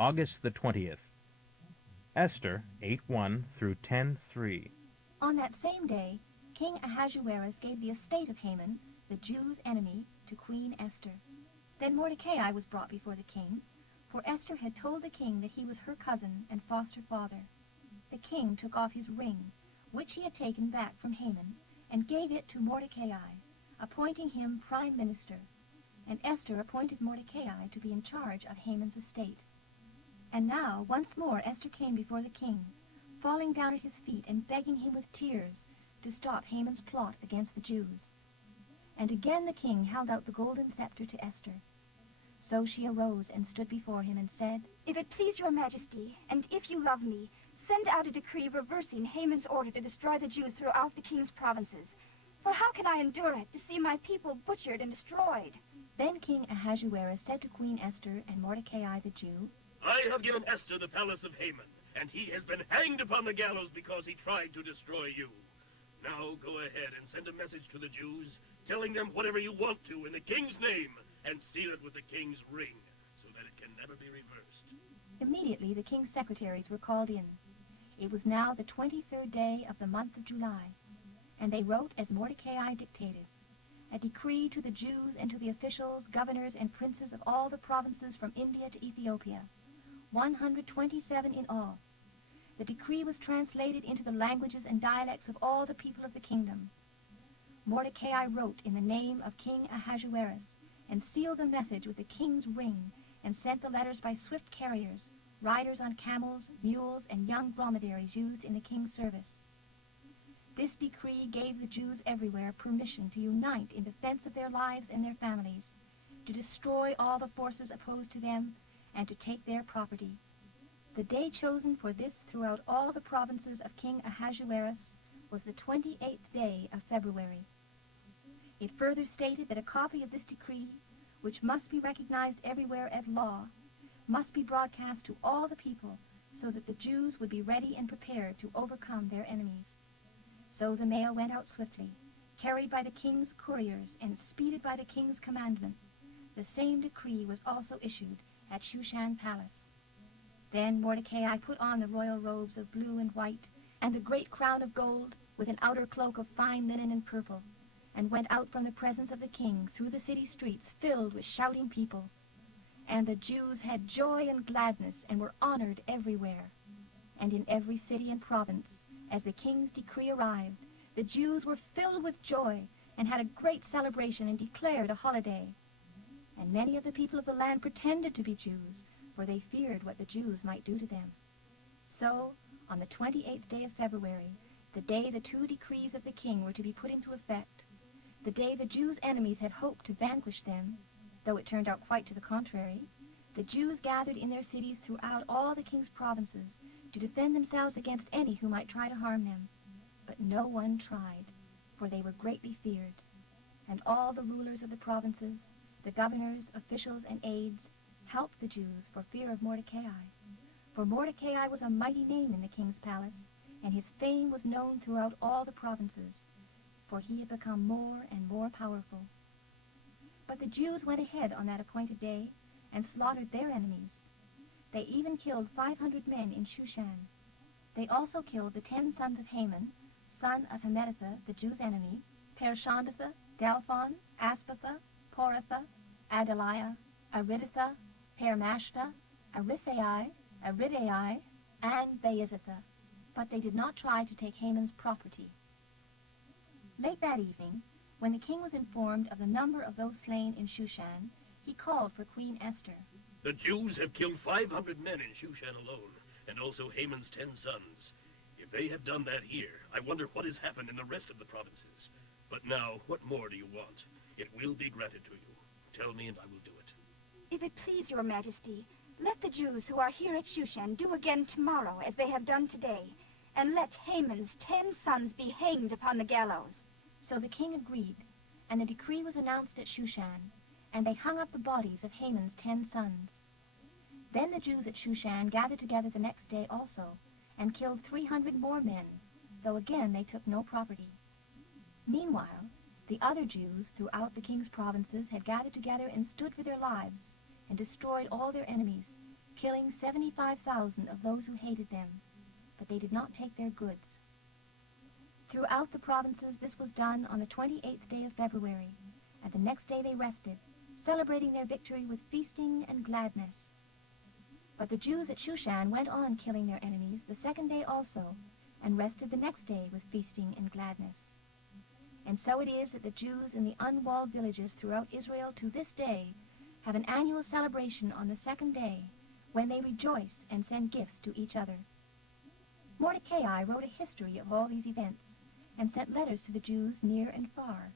August the 20th. Esther 8:1 through 10:3. On that same day, King Ahasuerus gave the estate of Haman, the Jews' enemy, to Queen Esther. Then Mordecai was brought before the king, for Esther had told the king that he was her cousin and foster father. The king took off his ring, which he had taken back from Haman, and gave it to Mordecai, appointing him prime minister. And Esther appointed Mordecai to be in charge of Haman's estate. And now, once more, Esther came before the king, falling down at his feet and begging him with tears to stop Haman's plot against the Jews. And again the king held out the golden scepter to Esther. So she arose and stood before him and said, "If it please your majesty, and if you love me, send out a decree reversing Haman's order to destroy the Jews throughout the king's provinces. For how can I endure it, to see my people butchered and destroyed?" Then King Ahasuerus said to Queen Esther and Mordecai the Jew, "I have given Esther the palace of Haman, and he has been hanged upon the gallows because he tried to destroy you. Now go ahead and send a message to the Jews, telling them whatever you want to in the king's name, and seal it with the king's ring, so that it can never be reversed." Immediately the king's secretaries were called in. It was now the 23rd day of the month of July, and they wrote as Mordecai dictated, a decree to the Jews and to the officials, governors, and princes of all the provinces from India to Ethiopia, 127 in all. The decree was translated into the languages and dialects of all the people of the kingdom. Mordecai wrote in the name of King Ahasuerus, and sealed the message with the king's ring, and sent the letters by swift carriers, riders on camels, mules, and young dromedaries used in the king's service. This decree gave the Jews everywhere permission to unite in defense of their lives and their families, to destroy all the forces opposed to them, and to take their property. The day chosen for this throughout all the provinces of King Ahasuerus was the 28th day of February. It further stated that a copy of this decree, which must be recognized everywhere as law, must be broadcast to all the people, so that the Jews would be ready and prepared to overcome their enemies. So the mail went out swiftly, carried by the king's couriers and speeded by the king's commandment. The same decree was also issued at Shushan Palace. Then Mordecai put on the royal robes of blue and white, and the great crown of gold, with an outer cloak of fine linen and purple, and went out from the presence of the king through the city streets filled with shouting people. And the Jews had joy and gladness, and were honored everywhere. And in every city and province, as the king's decree arrived, the Jews were filled with joy, and had a great celebration, and declared a holiday. And many of the people of the land pretended to be Jews, for they feared what the Jews might do to them. So, on the 28th day of February, the day the two decrees of the king were to be put into effect, the day the Jews' enemies had hoped to vanquish them, though it turned out quite to the contrary, the Jews gathered in their cities throughout all the king's provinces to defend themselves against any who might try to harm them. But no one tried, for they were greatly feared. And all the rulers of the provinces, the governors, officials, and aides, helped the Jews for fear of Mordecai. For Mordecai was a mighty name in the king's palace, and his fame was known throughout all the provinces, for he had become more and more powerful. But the Jews went ahead on that appointed day and slaughtered their enemies. They even killed 500 men in Shushan. They also killed the 10 sons of Haman, son of Hammedatha, the Jews' enemy, Parshandatha, Dalphon, Aspatha, Poratha, Adaliah, Aridatha, Parmashta, Arisai, Aridai, and Baizatha. But they did not try to take Haman's property. Late that evening, when the king was informed of the number of those slain in Shushan, he called for Queen Esther. "The Jews have killed 500 men in Shushan alone, and also Haman's 10 sons. If they have done that here, I wonder what has happened in the rest of the provinces. But now, what more do you want? It will be granted to you. Tell me and I will do it." "If it please your majesty, let the Jews who are here at Shushan do again tomorrow as they have done today, and let Haman's 10 sons be hanged upon the gallows." So the king agreed, and the decree was announced at Shushan, and they hung up the bodies of Haman's 10 sons. Then the Jews at Shushan gathered together the next day also, and killed 300 more men, though again they took no property. Meanwhile, the other Jews throughout the king's provinces had gathered together and stood for their lives, and destroyed all their enemies, killing 75,000 of those who hated them, but they did not take their goods. Throughout the provinces this was done on the 28th day of February, and the next day they rested, celebrating their victory with feasting and gladness. But the Jews at Shushan went on killing their enemies the second day also, and rested the next day with feasting and gladness. And so it is that the Jews in the unwalled villages throughout Israel to this day have an annual celebration on the second day, when they rejoice and send gifts to each other. Mordecai wrote a history of all these events, and sent letters to the Jews near and far,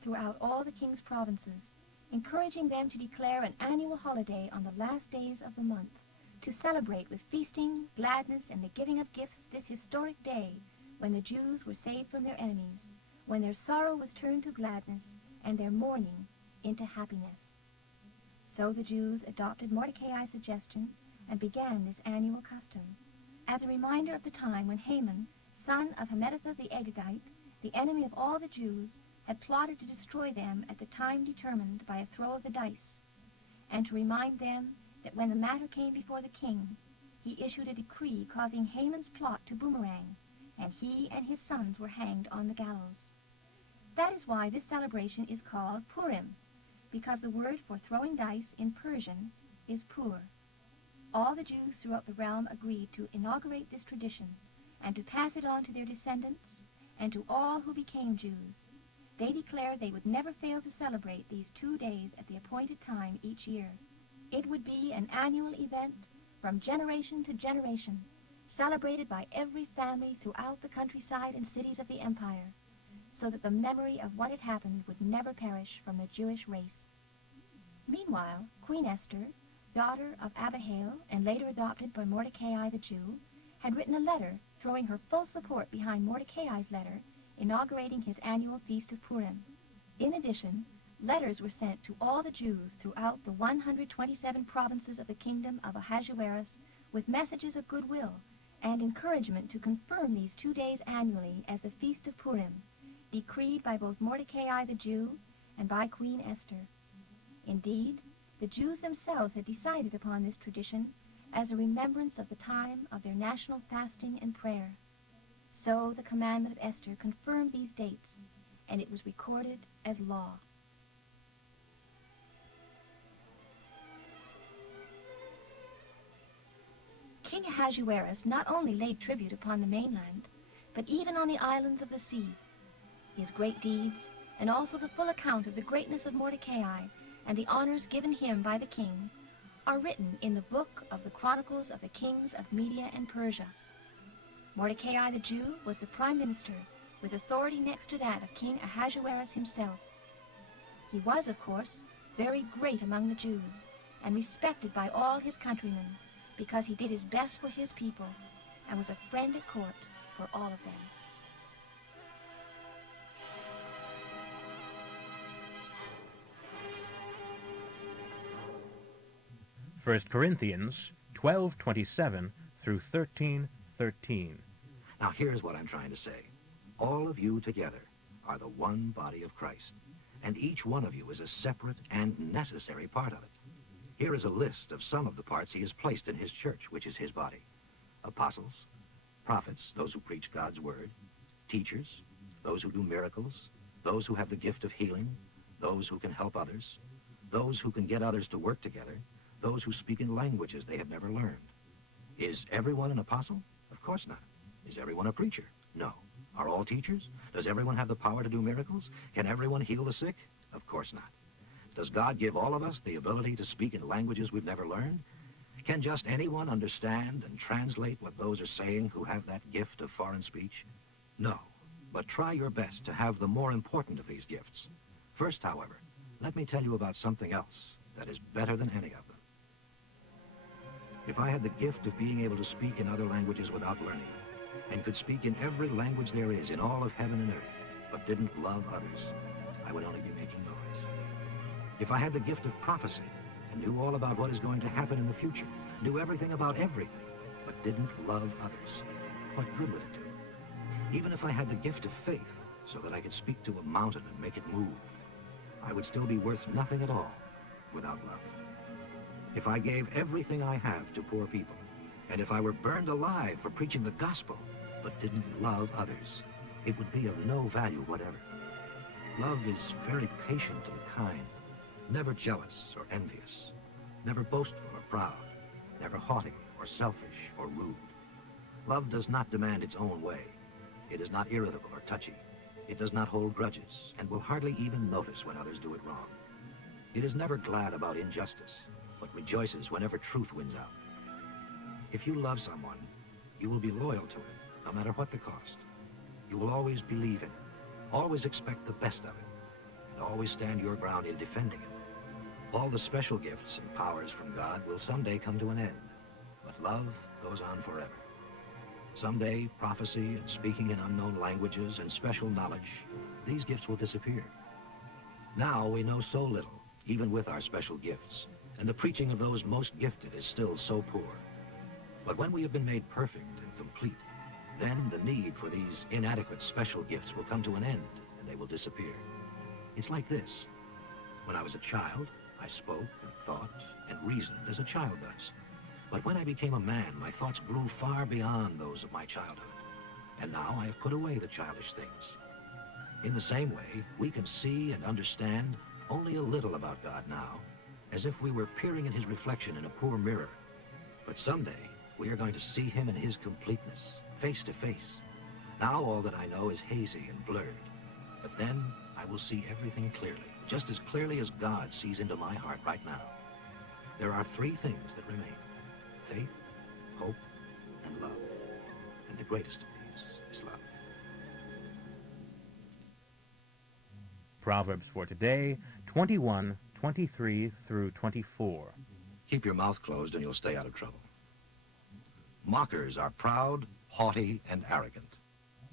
throughout all the king's provinces, encouraging them to declare an annual holiday on the last days of the month, to celebrate with feasting, gladness, and the giving of gifts this historic day, when the Jews were saved from their enemies, when their sorrow was turned to gladness, and their mourning into happiness. So the Jews adopted Mordecai's suggestion and began this annual custom, as a reminder of the time when Haman, son of Hammedatha the Agagite, the enemy of all the Jews, had plotted to destroy them at the time determined by a throw of the dice, and to remind them that when the matter came before the king, he issued a decree causing Haman's plot to boomerang, and he and his sons were hanged on the gallows. That is why this celebration is called Purim, because the word for throwing dice in Persian is pur. All the Jews throughout the realm agreed to inaugurate this tradition, and to pass it on to their descendants, and to all who became Jews. They declared they would never fail to celebrate these 2 days at the appointed time each year. It would be an annual event from generation to generation, celebrated by every family throughout the countryside and cities of the empire, so that the memory of what had happened would never perish from the Jewish race. Meanwhile, Queen Esther, daughter of Abihail and later adopted by Mordecai the Jew, had written a letter throwing her full support behind Mordecai's letter inaugurating his annual feast of Purim. In addition, letters were sent to all the Jews throughout the 127 provinces of the kingdom of Ahasuerus with messages of goodwill and encouragement to confirm these 2 days annually as the Feast of Purim, decreed by both Mordecai the Jew and by Queen Esther. Indeed, the Jews themselves had decided upon this tradition as a remembrance of the time of their national fasting and prayer. So the commandment of Esther confirmed these dates, and it was recorded as law. King Ahasuerus not only laid tribute upon the mainland, but even on the islands of the sea. His great deeds, and also the full account of the greatness of Mordecai and the honors given him by the king, are written in the book of the Chronicles of the Kings of Media and Persia. Mordecai the Jew was the prime minister, with authority next to that of King Ahasuerus himself. He was, of course, very great among the Jews, and respected by all his countrymen, because he did his best for his people, and was a friend at court for all of them. First Corinthians 12:27 through 13:13. Now here's what I'm trying to say. All of you together are the one body of Christ, and each one of you is a separate and necessary part of it. Here is a list of some of the parts he has placed in his church, which is his body. Apostles, prophets, those who preach God's word, teachers, those who do miracles, those who have the gift of healing, those who can help others, those who can get others to work together, those who speak in languages they have never learned. Is everyone an apostle? Of course not. Is everyone a preacher? No. Are all teachers? Does everyone have the power to do miracles? Can everyone heal the sick? Of course not. Does God give all of us the ability to speak in languages we've never learned? Can just anyone understand and translate what those are saying who have that gift of foreign speech? No. But try your best to have the more important of these gifts. First, however, let me tell you about something else that is better than any of them. If I had the gift of being able to speak in other languages without learning, and could speak in every language there is in all of heaven and earth, but didn't love others, I would only be making noise. If I had the gift of prophecy, and knew all about what is going to happen in the future, knew everything about everything, but didn't love others, what good would it do? Even if I had the gift of faith, so that I could speak to a mountain and make it move, I would still be worth nothing at all without love. If I gave everything I have to poor people, and if I were burned alive for preaching the gospel, but didn't love others, it would be of no value whatever. Love is very patient and kind, never jealous or envious, never boastful or proud, never haughty or selfish or rude. Love does not demand its own way. It is not irritable or touchy. It does not hold grudges and will hardly even notice when others do it wrong. It is never glad about injustice, but rejoices whenever truth wins out. If you love someone, you will be loyal to him, no matter what the cost. You will always believe in him, always expect the best of him, and always stand your ground in defending him. All the special gifts and powers from God will someday come to an end, but love goes on forever. Someday, prophecy and speaking in unknown languages and special knowledge, these gifts will disappear. Now we know so little, even with our special gifts, and the preaching of those most gifted is still so poor. But when we have been made perfect and complete, then the need for these inadequate special gifts will come to an end, and they will disappear. It's like this. When I was a child, I spoke and thought and reasoned as a child does. But when I became a man, my thoughts grew far beyond those of my childhood. And now I have put away the childish things. In the same way, we can see and understand only a little about God now, as if we were peering in his reflection in a poor mirror. But someday, we are going to see him in his completeness, face to face. Now all that I know is hazy and blurred. But then I will see everything clearly, just as clearly as God sees into my heart right now. There are three things that remain: faith, hope, and love. And the greatest of these is love. Proverbs for today, 21:23 through 24. Keep your mouth closed and you'll stay out of trouble. Mockers are proud, haughty, and arrogant.